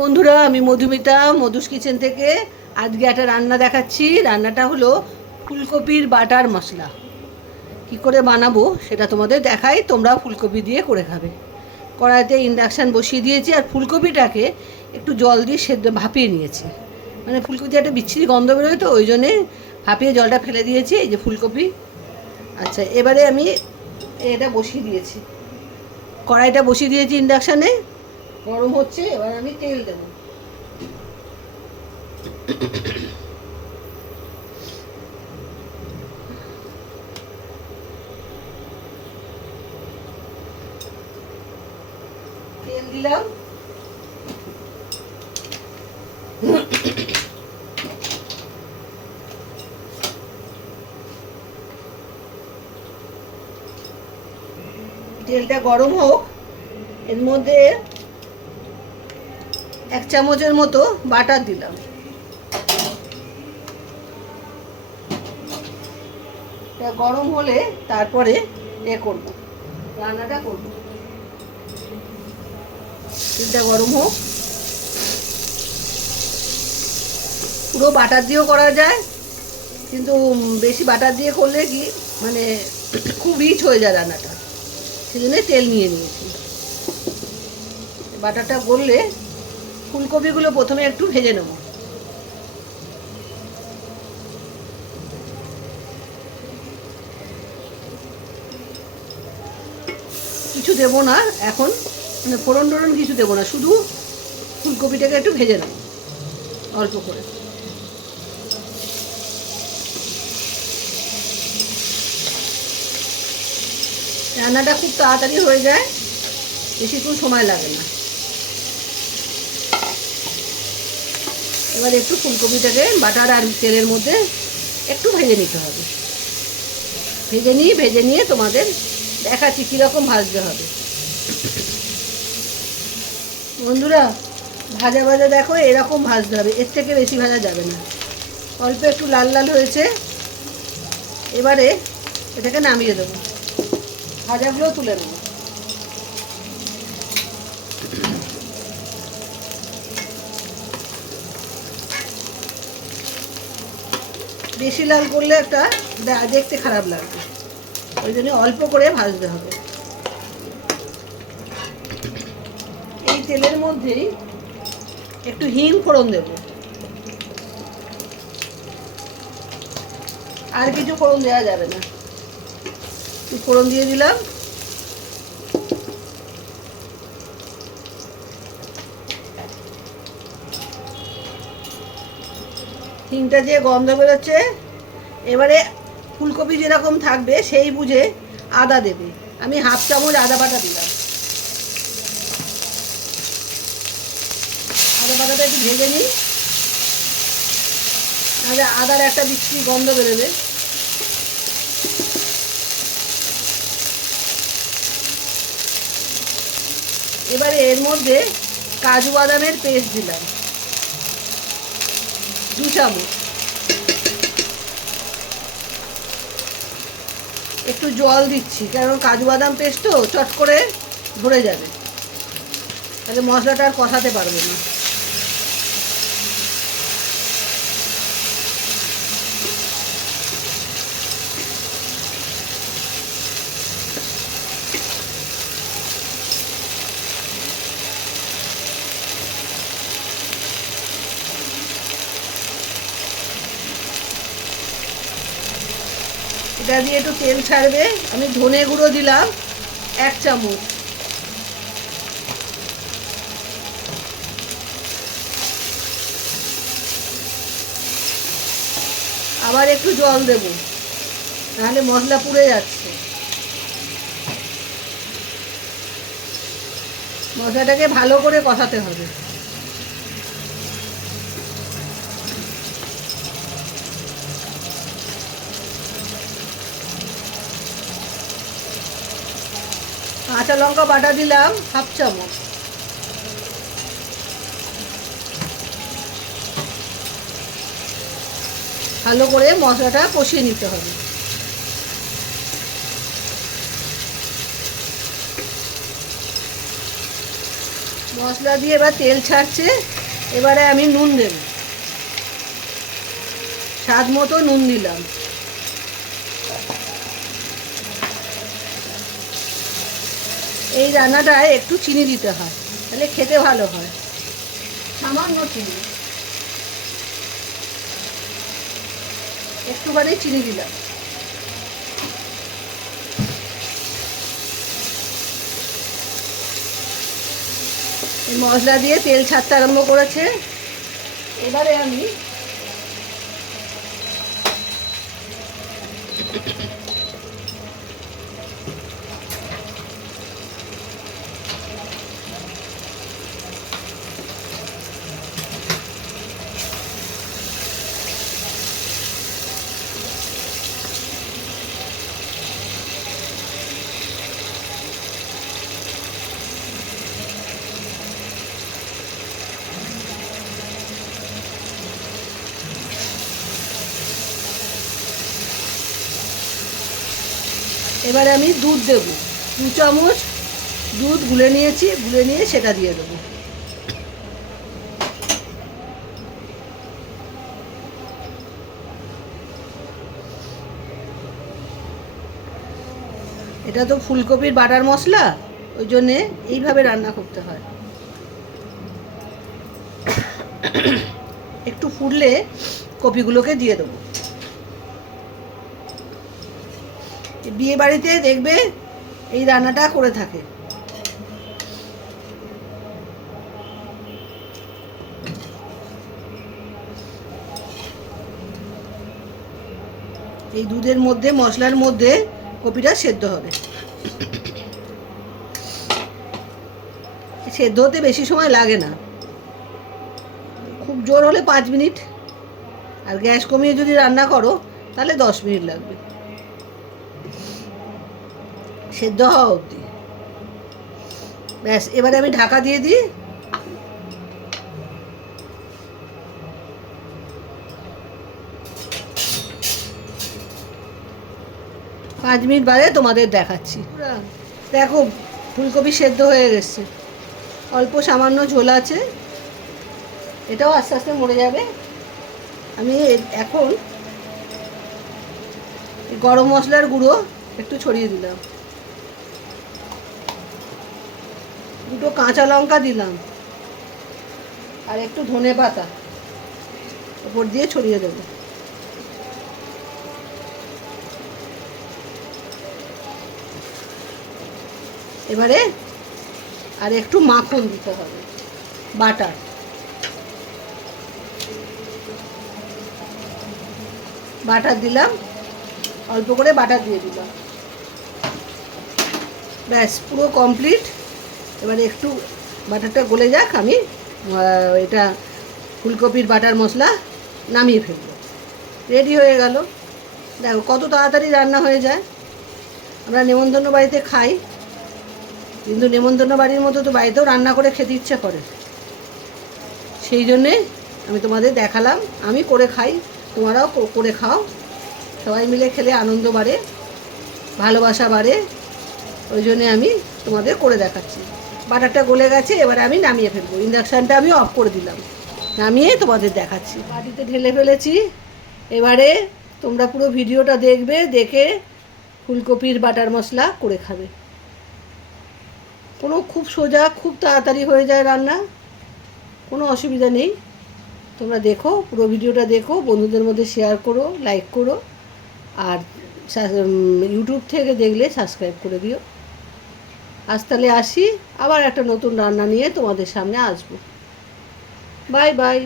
বন্ধুরা, আমি মধুমিতা মধুস কিচেন থেকে আজকে একটা রান্না দেখাচ্ছি। রান্নাটা হলো ফুলকপির বাটার মশলা। কি করে বানাবো সেটা তোমাদের দেখাই, তোমরা ফুলকপি দিয়ে করে খাবে। কড়াইতে ইন্ডাকশান বসিয়ে দিয়েছি আর ফুলকপিটাকে একটু জল দিয়ে সেদ্ধ ভাপিয়ে নিয়েছি। মানে ফুলকপি একটা বিচ্ছিরি গন্ধ বেরোয়, তো ওই জন্যে ভাপিয়ে জলটা ফেলে দিয়েছি। এই যে ফুলকপি। আচ্ছা, এবারে আমি এটা বসিয়ে দিয়েছি, কড়াইটা বসিয়ে দিয়েছি ইন্ডাকশানে, গরম হচ্ছে। এবার আমি তেল দেবো। তেল দিলাম। তেলটা গরম হোক, এর মধ্যে 1 চামচের মতো বাটার দিলাম। এটা গরম হলে তারপরে করব, রান্নাটা করব। তেলটা গরম হোক। পুরো বাটার দিয়েও করা যায়, কিন্তু বেশি বাটার দিয়ে করলে কি মানে খুব রিচ হয়ে যায় রান্নাটা, সেই জন্য তেল নিয়ে নিয়েছি। বাটারটা গললে ফুলকপিগুলো প্রথমে একটু ভেজে নেব। কিছু দেবো না এখন, মানে ফোড়ন টোড়ন কিছু দেবো না, শুধু ফুলকপিটাকে একটু ভেজে নেব অল্প করে। রান্নাটা খুব তাড়াতাড়ি হয়ে যায়, বেশিক্ষণ সময় লাগে না। এবার একটু ফুলকপিটাকে বাটার আর তেলের মধ্যে একটু ভেজে নিতে হবে। ভেজে নিয়ে তোমাদের দেখাচ্ছি কীরকম ভাজতে হবে। বন্ধুরা, ভাজা ভাজা দেখো এরকম ভাজতে হবে, এর থেকে বেশি ভাজা যাবে না। অল্প একটু লাল লাল হয়েছে, এবারে এটাকে নামিয়ে দেবো, ভাজাগুলো তুলে নেব। বেশি লাল করলে একটা দেখতে খারাপ লাগবে, ওই জন্য অল্প করে ভাজতে হবে। এই তেলের মধ্যেই একটু হিং ফোড়ন দেব, আর কিছু ফোড়ন দেওয়া যাবে না। একটু ফোড়ন দিয়ে দিলাম। হিংটা যে গন্ধ বেরোচ্ছে, এবারে ফুলকপি যেরকম থাকবে সেই বুঝে আদা দেবে। আমি 1/2 চামচ আদা বাটা দিলাম। আদা বাটাটা একটু ভেজে নিই, নাহলে আদার একটা বিচ্ছিরি গন্ধ বেরোবে। এবারে এর মধ্যে কাজু বাদামের পেস্ট দিলাম 2 চামচ। একটু জল দিচ্ছি, কারণ কাজু বাদাম পেস্ট তো চট করে ধরে যাবে, তাহলে মশলাটা আর কষাতে পারবে না। এটা দিয়ে একটু তেল ছাড়বে। আমি ধনে গুঁড়ো দিলাম 1 চামচ। আবার একটু জল দেব, নাহলে মশলা পুড়ে যাচ্ছে। মশলাটাকে ভালো করে কষাতে হবে। কাঁচা লঙ্কা বাটা দিলাম 1/2 চামচ। ভালো করে মশলাটা কষিয়ে নিতে হবে। মশলা দিয়ে এবার তেল ছাড়ছে। এবারে আমি নুন দেব, স্বাদ মতো নুন দিলাম। এই রান্নাটায় একটু চিনি দিতে হয়, তাহলে খেতে ভালো হয়। সামান্য চিনি, একটুখানি চিনি দিলাম। এই মশলা দিয়ে তেল ছাড়তে আরম্ভ করেছে। এবারে আমি দুধ দেব। 2 চামচ দুধ গুলে নিয়েছি, গুলে নিয়ে সেটা দিয়ে দেবো। এটা তো ফুলকপির বাটার মশলা, ওই জন্যে এইভাবে রান্না করতে হয়। একটু ফুটলে কপিগুলোকে দিয়ে দেবো। বিয়ে বাড়িতে দেখবে এই রান্নাটা করে থাকে। এই দুধের মধ্যে, মশলার মধ্যে কপিটা সেদ্ধ হবে। সেদ্ধ হতে বেশি সময় লাগে না, খুব জোর হলে 5 মিনিট, আর গ্যাস কমিয়ে যদি রান্না করো তাহলে 10 মিনিট লাগবে সেদ্ধ হওয়া অবধি। ব্যাস, এবারে আমি ঢাকা দিয়ে দিই। পাঁচ মিনিট বাদে তোমাদের দেখাচ্ছি। দেখো ফুলকপি সেদ্ধ হয়ে গেছে, অল্প সামান্য ঝোল আছে, এটাও আস্তে আস্তে মরে যাবে। আমি এখন গরম মশলার গুঁড়ো একটু ছড়িয়ে দিলাম, 2টো কাঁচা লঙ্কা দিলাম, আর একটু ধনে পাতা উপর দিয়ে ছড়িয়ে দেবো। এবারে আর একটু মাখন দিতে হবে, বাটার। বাটার দিলাম, অল্প করে বাটার দিয়ে দিলাম। ব্যাস, পুরো কমপ্লিট। এবারে একটু বাটারটা গলে যাক, আমি এটা ফুলকপির বাটার মশলা নামিয়ে ফেলবো। রেডি হয়ে গেল। দেখো কত তাড়াতাড়ি রান্না হয়ে যায়। আমরা নেমন্তন্ন বাড়িতে খাই, কিন্তু নেমন্তন্ন বাড়ির মতো তো বাড়িতেও রান্না করে খেতে ইচ্ছে করে। সেই জন্যে আমি তোমাদের দেখালাম। আমি করে খাই, তোমরাও করে খাও। সবাই মিলে খেলে আনন্দ বাড়ে, ভালোবাসা বাড়ে। ওই জন্যে আমি তোমাদের করে দেখাচ্ছি। বাটারটা গলে গেছে, এবারে আমি নামিয়ে ফেলবো। ইন্ডাকশানটা আমি অফ করে দিলাম, নামিয়ে তোমাদের দেখাচ্ছি। বাটিতে ঢেলে ফেলেছি। এবারে তোমরা পুরো ভিডিওটা দেখবে, দেখে ফুলকপির বাটার মশলা করে খাবে। খুব সোজা, খুব তাড়াতাড়ি হয়ে যায় রান্না, কোনো অসুবিধা নেই। তোমরা দেখো, পুরো ভিডিওটা দেখো, বন্ধুদের মধ্যে শেয়ার করো, লাইক করো, আর ইউটিউব থেকে দেখলে সাবস্ক্রাইব করে দিও। আজ তাহলে আসি, আবার একটা নতুন রান্না নিয়ে তোমাদের সামনে আসবো। Bye bye.